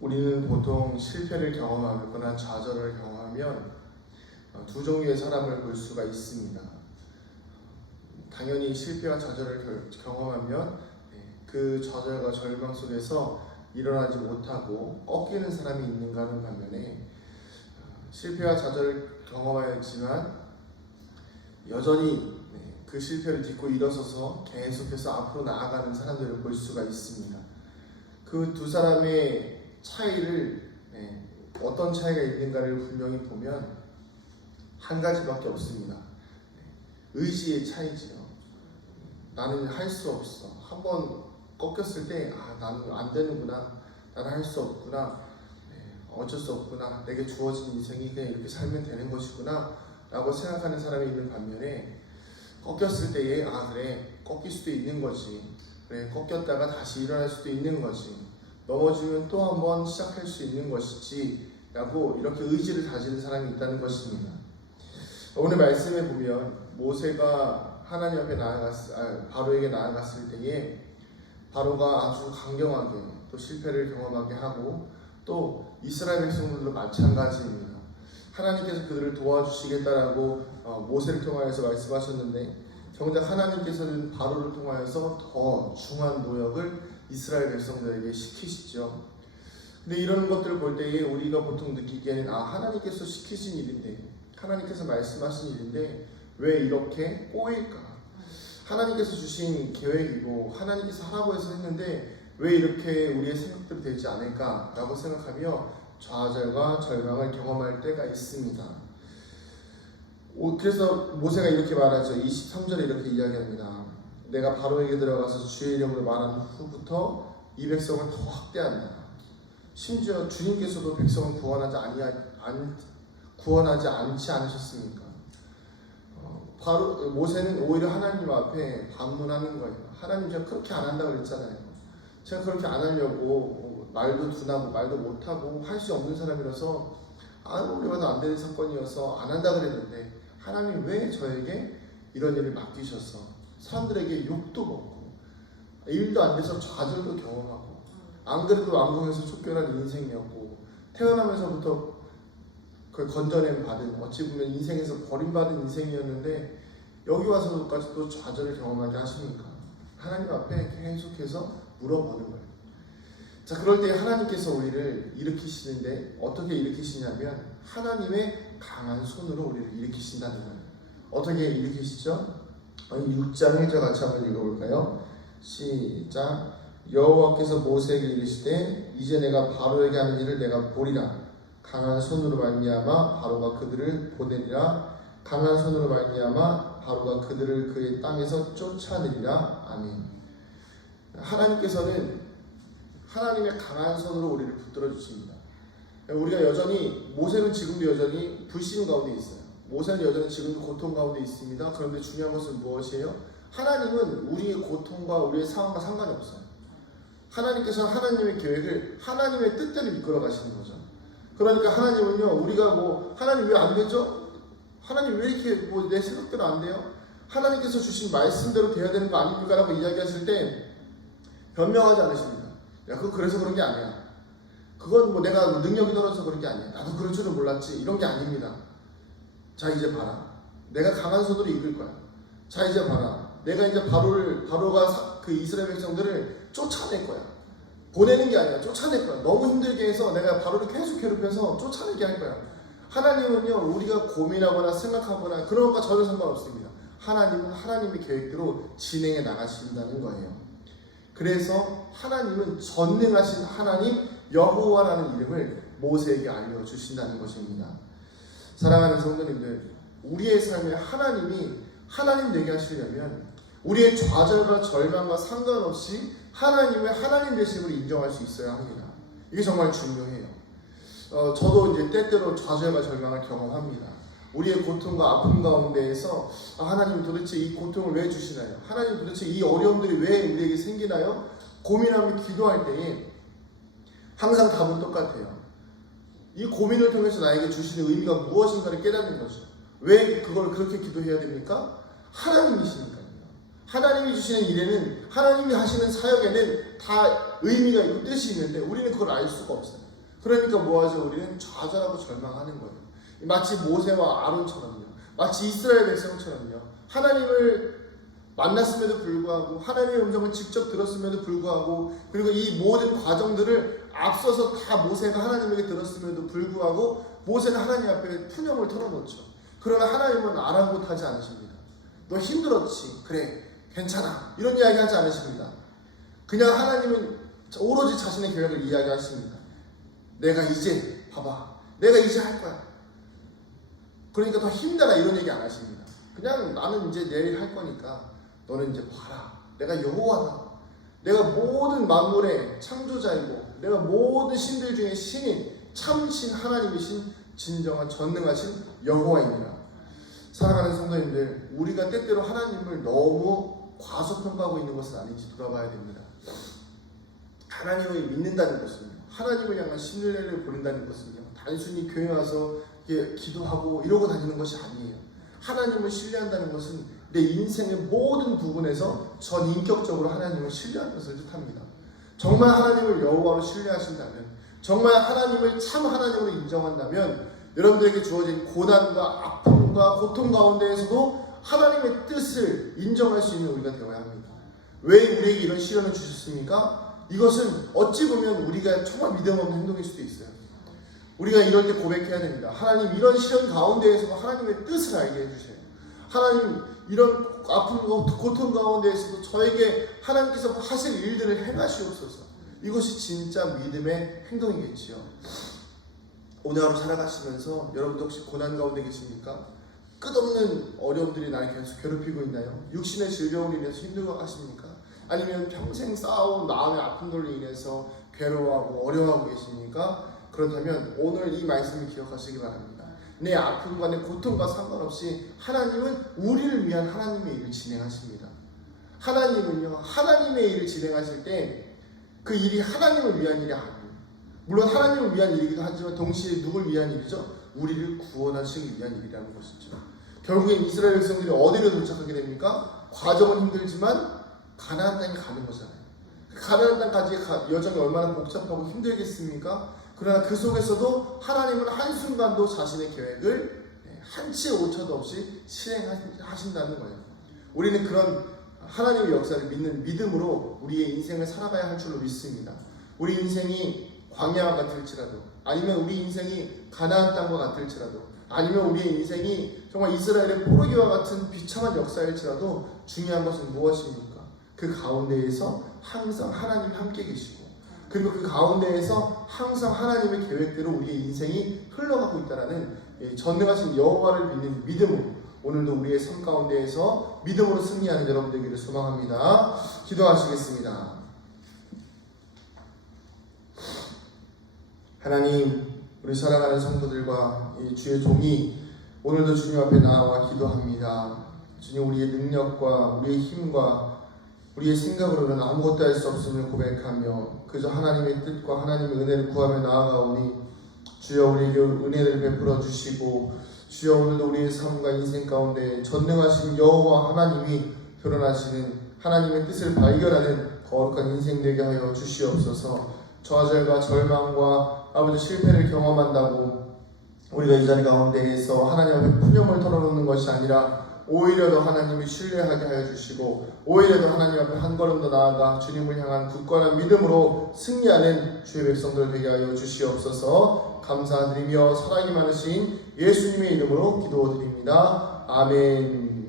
우리는 보통 실패를 경험하거나 좌절을 경험하면 두 종류의 사람을 볼 수가 있습니다. 당연히 실패와 좌절을 경험하면 그 좌절과 절망 속에서 일어나지 못하고 꺾이는 사람이 있는가 하는 반면에, 실패와 좌절을 경험하였지만 여전히 그 실패를 딛고 일어서서 계속해서 앞으로 나아가는 사람들을 볼 수가 있습니다. 그 두 사람의 차이를, 어떤 차이가 있는가를 분명히 보면 한 가지밖에 없습니다. 의지의 차이지요. 나는 할 수 없어. 한번 꺾였을 때 나는 안 되는구나, 나는 할 수 없구나, 어쩔 수 없구나, 내게 주어진 인생이 그냥 이렇게 살면 되는 것이구나 라고 생각하는 사람이 있는 반면에, 꺾였을 때에 그래, 꺾일 수도 있는 거지, 그래, 꺾였다가 다시 일어날 수도 있는 거지, 넘어지면 또 한 번 시작할 수 있는 것이지 라고 이렇게 의지를 다지는 사람이 있다는 것입니다. 오늘 말씀에 보면 모세가 하나님 앞에 바로에게 나아갔을 때에 바로가 아주 강경하게 또 실패를 경험하게 하고, 또 이스라엘 백성들도 마찬가지입니다. 하나님께서 그들을 도와주시겠다라고 모세를 통하여서 말씀하셨는데, 정작 하나님께서는 바로를 통하여서 더 중한 노역을 이스라엘 백성들에게 시키시죠. 근데 이런 것들을 볼 때에 우리가 보통 느끼기에는 하나님께서 시키신 일인데, 하나님께서 말씀하신 일인데 왜 이렇게 꼬일까? 하나님께서 주신 계획이고 하나님께서 하라고 해서 했는데 왜 이렇게 우리의 생각대로 되지 않을까라고 생각하며 좌절과 절망을 경험할 때가 있습니다. 그래서 모세가 이렇게 말하죠. 23절에 이렇게 이야기합니다. 내가 바로에게 들어가서 주의 이름으로 말한 후부터 이 백성을 더 확대한다. 심지어 주님께서도 백성을 구원하지 않지 않으셨습니까? 바로 모세는 오히려 하나님 앞에 반문하는 거예요. 하나님, 제가 그렇게 안 한다고 그랬잖아요. 제가 그렇게 안 하려고 말도 둔하고 말도 못하고 할 수 없는 사람이라서 아무리 봐도 안 되는 사건이어서 안 한다고 그랬는데, 하나님 왜 저에게 이런 일을 맡기셔서 사람들에게 욕도 먹고 일도 안 돼서 좌절도 경험하고, 안 그래도 왕궁에서 쫓겨난 인생이었고 태어나면서부터 그 건져냄 받은, 어찌 보면 인생에서 버림받은 인생이었는데 여기 와서까지 또 좌절을 경험하게 하십니까? 하나님 앞에 계속해서 물어보는 거예요. 자, 그럴 때 하나님께서 우리를 일으키시는데 어떻게 일으키시냐면 하나님의 강한 손으로 우리를 일으키신다는 거예요. 어떻게 일으키시죠? 6장 1절 같이 한번 읽어볼까요? 시작. 여호와께서 모세에게 이르시되 이제 내가 바로에게 하는 일을 내가 보리라. 강한 손으로 말미암아 바로가 그들을 보내리라. 강한 손으로 말미암아 바로가 그들을 그의 땅에서 쫓아내리라. 아멘. 하나님께서는 하나님의 강한 손으로 우리를 붙들어 주십니다. 우리가 여전히, 모세는 지금도 여전히 불신 가운데 있어요. 모세는 여전히 지금도 고통 가운데 있습니다. 그런데 중요한 것은 무엇이에요? 하나님은 우리의 고통과 우리의 상황과 상관이 없어요. 하나님께서는 하나님의 계획을 하나님의 뜻대로 이끌어 가시는 거죠. 그러니까 하나님은요, 우리가 하나님 왜 안 되죠? 하나님 왜 이렇게 내 생각대로 안 돼요? 하나님께서 주신 말씀대로 돼야 되는 거 아닙니까? 라고 이야기하실 때 변명하지 않으십니다. 야, 그거 그래서 그런 게 아니야. 그건 내가 능력이 떨어져서 그런 게 아니야. 나도 그럴 줄은 몰랐지. 이런 게 아닙니다. 자, 이제 봐라. 내가 강한 손으로 이끌 거야. 자, 이제 봐라. 내가 이제 바로가 그 이스라엘 백성들을 쫓아낼 거야. 보내는 게 아니라 쫓아낼 거야. 너무 힘들게 해서 내가 바로를 계속 괴롭혀서 쫓아내게 할 거야. 하나님은요, 우리가 고민하거나 생각하거나 그런 것과 전혀 상관없습니다. 하나님은 하나님의 계획대로 진행해 나가신다는 거예요. 그래서 하나님은 전능하신 하나님 여호와라는 이름을 모세에게 알려주신다는 것입니다. 사랑하는 성도님들, 우리의 삶에 하나님이 하나님 되게 하시려면 우리의 좌절과 절망과 상관없이 하나님의 하나님 되심을 인정할 수 있어야 합니다. 이게 정말 중요해요. 저도 이제 때때로 좌절과 절망을 경험합니다. 우리의 고통과 아픔 가운데에서 하나님 도대체 이 고통을 왜 주시나요? 하나님 도대체 이 어려움들이 왜 우리에게 생기나요? 고민하며 기도할 때에 항상 답은 똑같아요. 이 고민을 통해서 나에게 주시는 의미가 무엇인가를 깨닫는 거죠. 왜 그걸 그렇게 기도해야 됩니까? 하나님이시니까요. 하나님이 주시는 일에는, 하나님이 하시는 사역에는 다 의미가 있고 뜻이 있는데 우리는 그걸 알 수가 없어요. 그러니까 뭐하죠? 우리는 좌절하고 절망하는 거예요. 마치 모세와 아론처럼요. 마치 이스라엘 백성처럼요. 하나님을 만났음에도 불구하고 하나님의 음성을 직접 들었음에도 불구하고 그리고 이 모든 과정들을 앞서서 다 모세가 하나님에게 들었음에도 불구하고 모세는 하나님 앞에 푸념을 털어놓죠. 그러나 하나님은 아랑곳하지 않으십니다. 너 힘들었지? 그래 괜찮아. 이런 이야기 하지 않으십니다. 그냥 하나님은 오로지 자신의 계획을 이야기하십니다. 내가 이제 봐봐. 내가 이제 할 거야. 그러니까 더 힘내라 이런 얘기 안 하십니다. 그냥 나는 이제 내일 할 거니까 너는 이제 봐라. 내가 여호와다. 내가 모든 만물의 창조자이고 내가 모든 신들 중에 신인 참신 하나님이신 진정한 전능하신 여호와입니다. 사랑하는 성도님들, 우리가 때때로 하나님을 너무 과소평가하고 있는 것은 아닌지 돌아봐야 됩니다. 하나님을 믿는다는 것은요, 하나님을 향한 신뢰를 보낸다는 것은요, 단순히 교회 와서 기도하고 이러고 다니는 것이 아니에요. 하나님을 신뢰한다는 것은 내 인생의 모든 부분에서 전 인격적으로 하나님을 신뢰하는 것을 뜻합니다. 정말 하나님을 여호와로 신뢰하신다면, 정말 하나님을 참 하나님으로 인정한다면 여러분들에게 주어진 고난과 아픔과 고통 가운데에서도 하나님의 뜻을 인정할 수 있는 우리가 되어야 합니다. 왜 우리에게 이런 시련을 주셨습니까? 이것은 어찌 보면 우리가 정말 믿음 없는 행동일 수도 있어요. 우리가 이럴 때 고백해야 됩니다. 하나님, 이런 시련 가운데에서도 하나님의 뜻을 알게 해주세요. 하나님, 이런 아픔과 고통 가운데에서도 저에게 하나님께서 하실 일들을 행하시옵소서. 이것이 진짜 믿음의 행동이겠지요. 오늘 하루 살아가시면서 여러분도 혹시 고난 가운데 계십니까? 끝없는 어려움들이 나를 계속 괴롭히고 있나요? 육신의 질병으로 인해서 힘들어 하십니까? 아니면 평생 쌓아온 마음의 아픔들로 인해서 괴로워하고 어려워하고 계십니까? 그렇다면 오늘 이 말씀을 기억하시기 바랍니다. 내 아픔과 내 고통과 상관없이 하나님은 우리를 위한 하나님의 일을 진행하십니다. 하나님은요, 하나님의 일을 진행하실 때 그 일이 하나님을 위한 일이 아니에요. 물론 하나님을 위한 일이기도 하지만 동시에 누굴 위한 일이죠? 우리를 구원하시기 위한 일이라는 것이죠. 결국엔 이스라엘 백성들이 어디로 도착하게 됩니까? 과정은 힘들지만 가나안 땅에 가는 거잖아요. 가나안 땅까지 여정이 얼마나 복잡하고 힘들겠습니까? 그러나 그 속에서도 하나님은 한순간도 자신의 계획을 한치의 오차도 없이 실행하신다는 거예요. 우리는 그런 하나님의 역사를 믿는 믿음으로 우리의 인생을 살아가야 할 줄로 믿습니다. 우리 인생이 광야 같을지라도, 아니면 우리 인생이 가나안 땅과 같을지라도, 아니면 우리의 인생이 정말 이스라엘의 포로기와 같은 비참한 역사일지라도 중요한 것은 무엇입니까? 그 가운데에서 항상 하나님이 함께 계시고, 그리고 그 가운데에서 항상 하나님의 계획대로 우리의 인생이 흘러가고 있다는 전능하신 여호와를 믿는 믿음으로 오늘도 우리의 삶 가운데에서 믿음으로 승리하는 여러분 되기를 소망합니다. 기도하시겠습니다. 하나님, 우리 사랑하는 성도들과 주의 종이 오늘도 주님 앞에 나와 기도합니다. 주님, 우리의 능력과 우리의 힘과 우리의 생각으로는 아무것도 할 수 없음을 고백하며 그저 하나님의 뜻과 하나님의 은혜를 구하며 나아가오니 주여 우리에게 은혜를 베풀어 주시고 주여 오늘도 우리의 삶과 인생 가운데 전능하신 여호와 하나님이 드러나시는 하나님의 뜻을 발견하는 거룩한 인생 되게 하여 주시옵소서. 좌절과 절망과 아버지 실패를 경험한다고 우리가 이 자리 가운데에서 하나님 앞에 푸념을 털어놓는 것이 아니라 오히려 더 하나님을 신뢰하게 하여 주시고 오히려 더 하나님 앞에 한 걸음 더 나아가 주님을 향한 굳건한 믿음으로 승리하는 주의 백성들 되게 하여 주시옵소서. 감사드리며 사랑이 많으신 예수님의 이름으로 기도드립니다. 아멘.